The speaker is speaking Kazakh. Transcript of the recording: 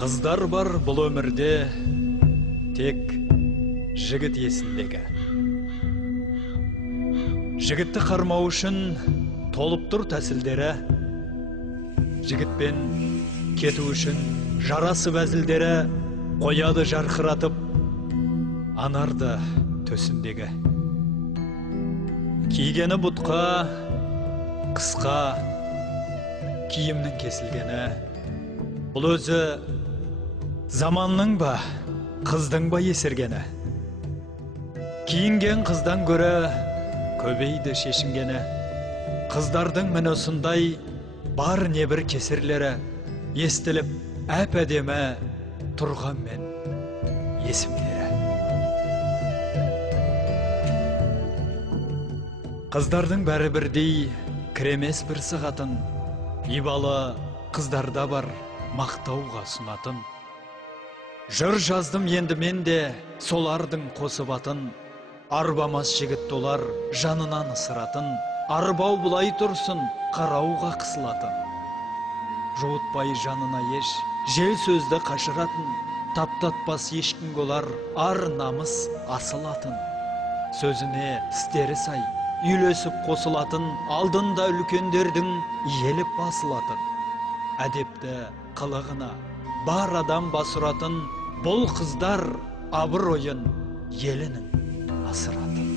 Қыздар бар бұл өмірде, тек жігіт есіндегі. Жігітті қармау үшін толып тұр тәсілдері. Жігітпен кету үшін жарасы бәзілдері, қояды жарқыратып анарды төсіндегі. Кигені бұтқа, қысқа, киімнің кесілгені. Бұл өзі заманның ба, қыздың ба есергені. Киінген қыздан көрі көбейді шешінгені. Қыздардың міносындай бар небір кесірлері, естіліп әп-әдемі тұрған мен есімдері. Қыздардың бәрі бірдей кіремес бір сығатын, ибалы қыздарда бар мақтауға сұнатын. Жыр жаздым енді мен де солардың қосып атын, арбамас жігіт толар жанынан ысыратын, арбау бұлай тұрсын қарауға қысылатын. Жуытпай жанына еш жел сөзді қашыратын, таптатпас ешкін олар ар намыс асылатын. Сөзіне істері сай үйлесіп қосылатын, алдында үлкендердің еліп басылатын. Әдепті қылығына бар адам басыратын, бұл қыздар абыройын елінің асыратын.